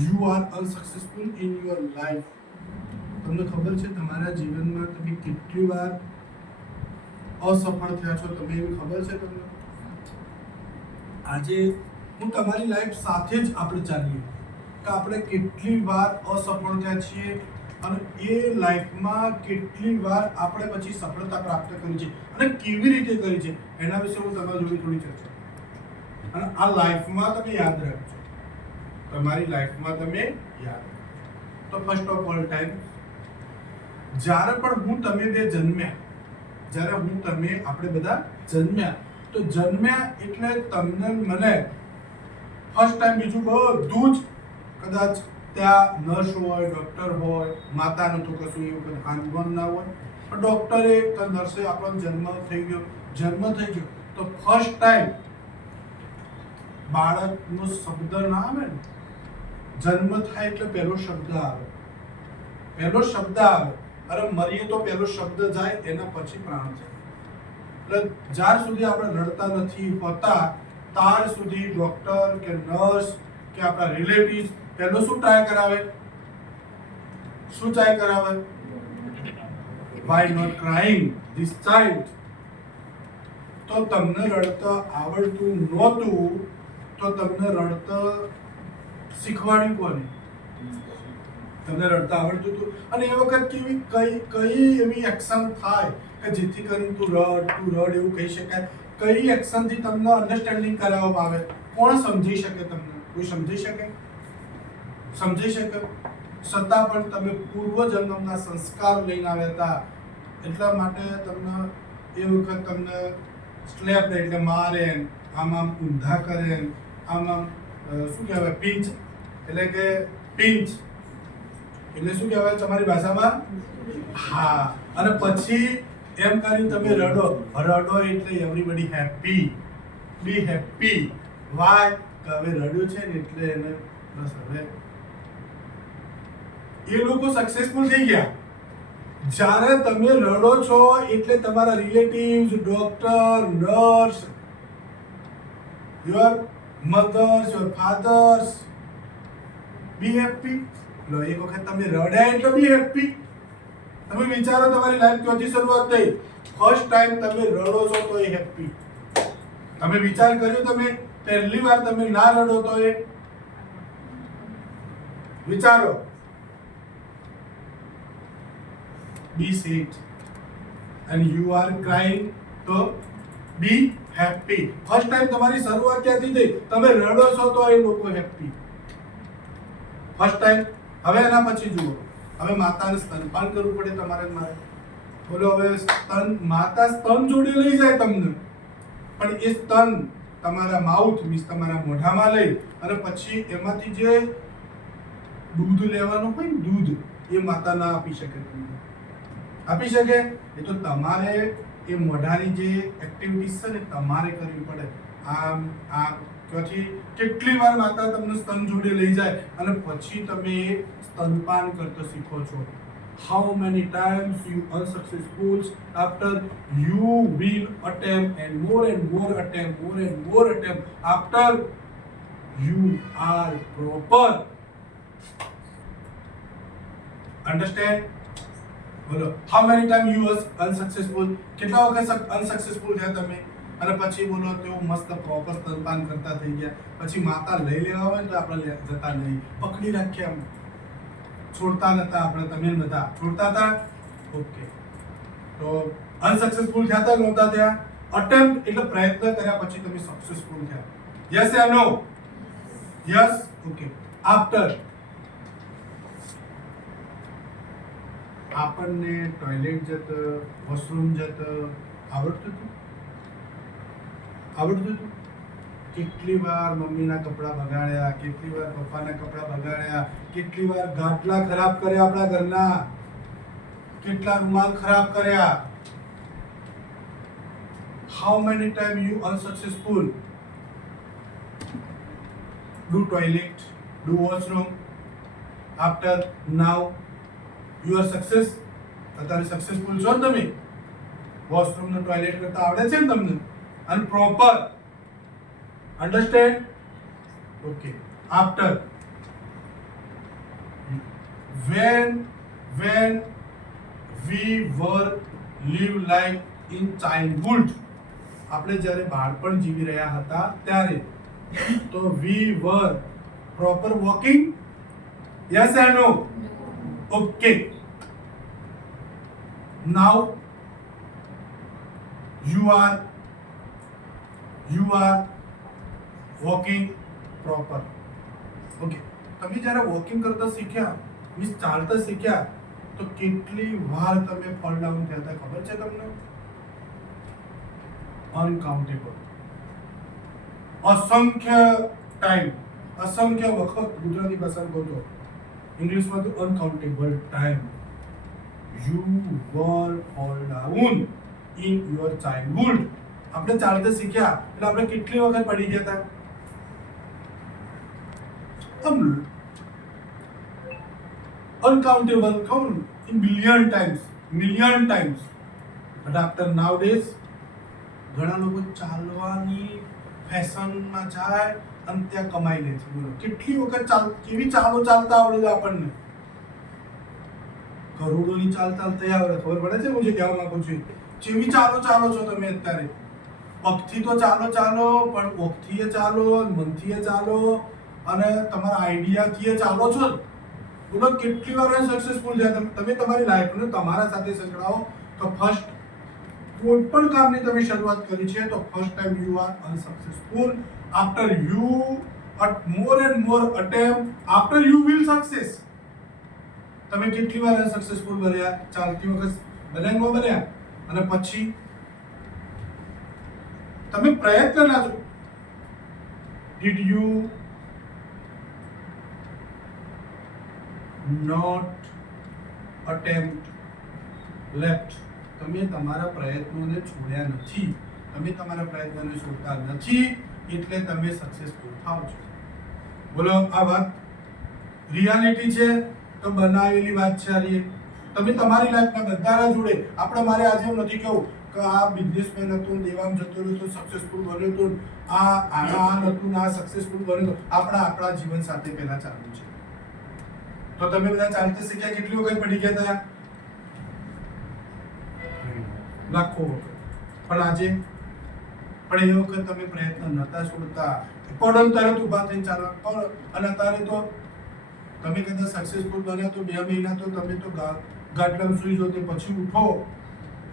You are unsuccessful in your life. તમને ખબર છે તમારા જીવનમાં તમે કેટલી વાર અસફળ થયા છો? તમે એવી ખબર છે તમને? આજે હું તમારી લાઈફ સાથે જ આપણે ચાલીએ કે આપણે કેટલી વાર અસફળ થયા છીએ અને એ લાઈફમાં કેટલી વાર આપણે પછી સફળતા પ્રાપ્ત કરી છે અને કેવી રીતે કરી છે એના વિશે હું તમારી જોડે થોડી ચર્ચા કરું. અને આ લાઈફમાં તમે યાદ રાખજો, તમારી લાઈફમાં તમે યાદ રાખજો. તો ફર્સ્ટ ઓફ ઓલ ટાઈમ, જ્યારે પણ હું તમે બે જન્મ્યા, જ્યારે હું તમે આપણે બધા જન્મ્યા, તો જન્મ્યા એટલે તમને મને ફર્સ્ટ ટાઈમ બીજું બધું જ કદાચ ત્યાં નર્સ હોય, ડોક્ટર હોય, માતાનું તો કશું એવું કઈ આંદોલન ના હોય, પણ ડોક્ટરે કે નર્સે આપણો જન્મ થઈ ગયો તો ફર્સ્ટ ટાઈમ બાળકનો શબ્દ ના આવે ને, જન્મ થાય એટલે પહેલો શબ્દ આવે, અરે મરીએ તો પહેલો શબ્દ જાય, એના પછી પ્રાણ જાય. એટલે જ્યાર સુધી આપણે રડતા નથી હોતા ત્યાર સુધી ડોક્ટર કે નર્સ કે આપણા રિલેટિવ્સ પહેલો શું ટ્રાય કરાવે? Why not crying this child? તો તમને રડતા આવડતું નહોતું તો તમને રડતા શીખવાડ્યું કોને? તમને રડતા આવડતું હતું. અને એ વખત કઈ એવી એક્શન થાય કે જેથી કરીને તું રડ એવું કહી શકાય? કઈ એક્શન થી તમને અન્ડરસ્ટેન્ડિંગ કરાવવામાં આવે? કોણ સમજી શકે તમને? કોઈ સમજી શકે? છતાં પણ તમે પૂર્વજન્મના સંસ્કાર લઈને આવ્યા હતા, એટલા માટે તમને એ વખત તમને સ્લેપ એટલે મારે, આમ ઊંધા કરે, આમ શું કહેવાય, પિંચ એટલે શું કહેવાય તમારી ભાષામાં? હા. અને પછી એમ કરી તમે રડો એટલે everybody happy, be happy. Why? હવે રડ્યો છે ને એટલે એને બસ હવે એ લોકો સક્સેસફુલ થઈ ગયા. જ્યારે તમે રડો છો એટલે તમારા relatives, doctor, nurse, your mothers, your fathers be happy. લો, એક વખત તમે રડ્યા એટલે બી હેપી. તમે વિચારો તમારી લાઈફ ક્યાંથી શરૂઆત થઈ? ફર્સ્ટ ટાઈમ તમે રડો છો તો એ હેપી. તમે વિચાર કર્યો, તમે પહેલી વાર તમે ના રડો તો એ વિચારો. Be sad and you are crying તો be happy. ફર્સ્ટ ટાઈમ તમારી શરૂઆત ક્યાંથી થઈ? તમે રડો છો તો એ લોકો હેપી. First time. હવે એના પછી જુઓ, હવે માતાને સ્તનપાન કરવું પડે તમારે મારે. બોલો, હવે માતા સ્તન જોડે લઈ જાય તમને, પણ એ સ્તન તમારા માઉથ મીન્સ તમારા મોઢામાં લઈ અને પછી એમાંથી જે દૂધ લેવાનું હોય ને, દૂધ એ માતા ના આપી શકે તમને. આપી શકે? એ તો તમારે એ મોઢાની જે એક્ટિવિટીઝ છે ને તમારે કરવી પડે. આમ પછી કેટલી વાર માતા તમને સ્તન જોડે લઈ જાય અને પછી તમે સ્તનપાન કરતો શીખો છો. How many times you unsuccessful after you will attempt and more attempt after you are proper. Understand? બોલો, how many time you was unsuccessful? કેટલા વખત અનસક્સેસફુલ થયા તમે? અને પછી બોલો તેઓ મસ્ત પ્રોપર સ્તનપાન કરતા થઈ ગયા. પછી માતા લઈ લેવા હોય તો આપણે જતા નહીં, પકડી રાખ્યા, છોડતા નતા આપણે. તમે બધા છોડતા હતા? ઓકે. તો અનસક્સેસફુલ થયા હતા નહોતા થયા? અટેમ્પ્ટ એટલે પ્રયત્ન કર્યા પછી તમે સક્સેસફુલ થયા. યસ યા નો? યસ. ઓકે. આફ્ટર આપણને ટોયલેટ જતો, વોશરૂમ જતો આવડતું હતું? કેટલી વાર મમ્મીના કપડાં બગાડ્યા, કેટલી વાર પપ્પાના કપડાં બગાડ્યા, કેટલી વાર ગાટલા ખરાબ કર્યા આપણા ઘરના, કેટલા રૂમાલ ખરાબ કર્યા. How many time you unsuccessful? Do toilet, do washroom. After now you are success. અત્યારે સક્સેસફુલ છો તમે? વોશરૂમ ને ટોયલેટ કરતા આવડે છે ને તમને? અને proper. Understand? Okay. After when we were live like in childhood, આપણે જ્યારે બાળપણ જીવી રહ્યા હતા ત્યારે, તો we were proper walking, yes or no? Okay, now you are walking proper. Okay, તમે જ્યારે વોકિંગ કરતા શીખ્યા, મીન્સ ચાલતા શીખ્યા, તો કેટલી વાર તમે ફોલ ડાઉન થયા હતા ખબર છે તમને? અનકાઉન્ટેબલ, અસંખ્ય ટાઈમ, અસંખ્ય વખત. ગુજરાતી ભાષા બોલતો, ઇંગ્લિશમાં તો uncountable time you var fall down in your childhood. આપણે ચાલતા શીખ્યા એટલે આપણે કેટલી વખત પડી ગયા હતા? uncountable, count in million times. But after nowadays, ઘણા લોકો ચાલવાની ફેશનમાં જાય અને ત્યાં કમાઈ લે છે. બોલો કેટલી વખત કેવી ચાલતા આવડે છે આપણને? કરોડોની ચાલતા આવડે. ખબર પડે છે હું જે કહેવા માંગુ છું? જેવી ચાલો છો તમે અત્યારે. પગથી તો ચાલો, પણ ઓખથી ચાલો, મનથી ચાલો, અને તમારા આઈડિયાથી ચાલો છો. બોલો કેટલી વાર સક્સેસફુલ થયા તમે તમારી લાઈફને તમારા સાથે સંકળાવો. તો ફર્સ્ટ કોઈ પણ કામની તમે શરૂઆત કરી છે તો first time you are unsuccessful. After you more and more attempt, after you will success. તમે કેટલી વાર અનસક્સેસફુલ બન્યા? ચાલતી વખત બન્યા, અને પછી તમે પ્રયત્ન ના છો. Did you not attempt left? તમે તમારા પ્રયત્નોને છોડ્યા નથી. તમે તમારા પ્રયત્નોને છોડતા નથી, એટલે તમે સક્સેસફુલ થાઓ છો. બોલો આ વાત રિયાલિટી છે તો બનાવેલી વાત છે? તમે તમારી લાઈફના બધાના જોડે, આપણે મારે આજે એવું નથી કહું કે આ બિઝનેસમેન હતું, દેવામ જતો રહ્યો તો સક્સેસફુલ બન્યો તો, આ હતું, આ સક્સેસફુલ બન્યો તો. આપણા જીવન સાથે પહેલા ચાલુ છે. તો તમે બધા ચાલતા શીખ્યા કેટલી વખત પડી ગયા હતા? લાખો વખત. પણ આજે એ વખત તમે પ્રયત્ન નતા છોડતા, પણ તરત ઊભા થઈને ચાલવા. અને અત્યારે તો તમે કદાચ સક્સેસફુલ બન્યા તો 2 મહિના તો તમે તો ગાટલામાં સુઈ જો, પછી ઉઠો,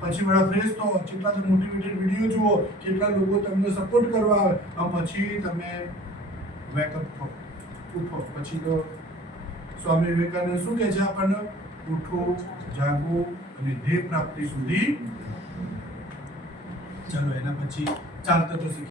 પછી બડા ફ્રેશ થો, કેટલા મોટિવેટેડ વિડીયો જુઓ, કેટલા લોકો તમને સપોર્ટ કરવા આવે, અને પછી તમે વેકઅપ થો, ઉઠો. પછી તો સ્વામી વિવેકાનંદ શું કહે છે આપણને? ઉઠો, જાગો અને ધ્યેય પ્રાપ્તિ સુધી. ચલો એના પછી ચાલતા તો શીખી.